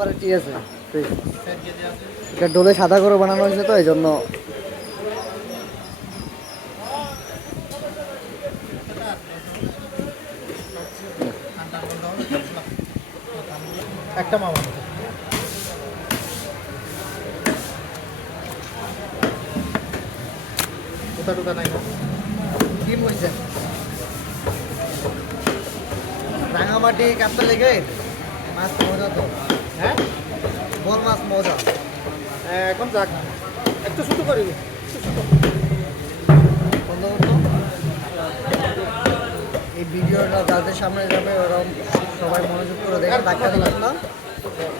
পারে, ঠিক আছে। এটা ডোলে সাদা করে বানানো হয়েছে তো এই জন্য। একটা মামা কোথা টোকা নাই কি বলছেন? রাঙামাটি কাপটা লেগে মাছ মজা তো। হ্যাঁ বড় মাছ মজা। এখন যাক একটু ছোটো করি বন্ধ করতো। এই ভিডিওটা যাদের সামনে যাবে ওরকম সবাই মনোযোগ করে দেখে ডাক্তার লাগলাম।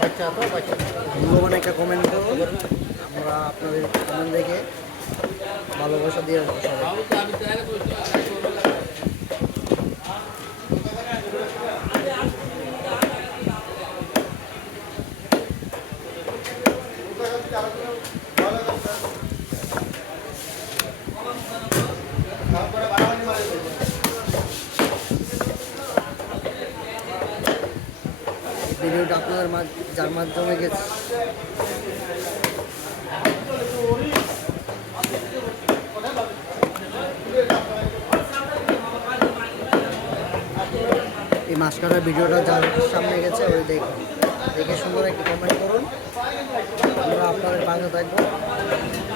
বাচ্চা তো বাচ্চা মূল্যবান একটা কমেন্ট করুন, আমরা আপনাদের কমেন্ট দেখে ভালোবাসা দিয়ে আসবো সবাই। ভিডিওটা আপনাদের যার মাধ্যমে গেছে এই মাছ কাটার ভিডিওটা যার সামনে গেছে ওই দেখুন, দেখে সুন্দর একটি কমেন্ট করুন। আমরা আপনাদের পাশে থাকবো,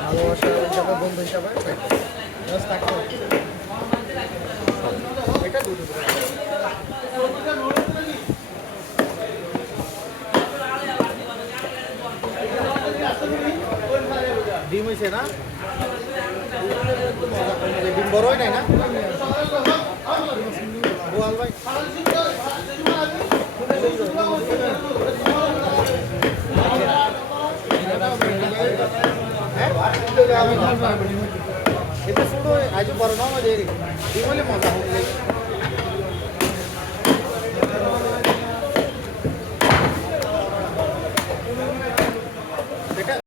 ভালোবাসা হিসাবে, বন্ধু হিসাবে থাকবো। এটা দুটো ডিম হয়েছে না ডিম বড়ই নাই না গোয়াল ভাই এটা শুধু আজ বড় না মজা ডিম হলে মজা হবে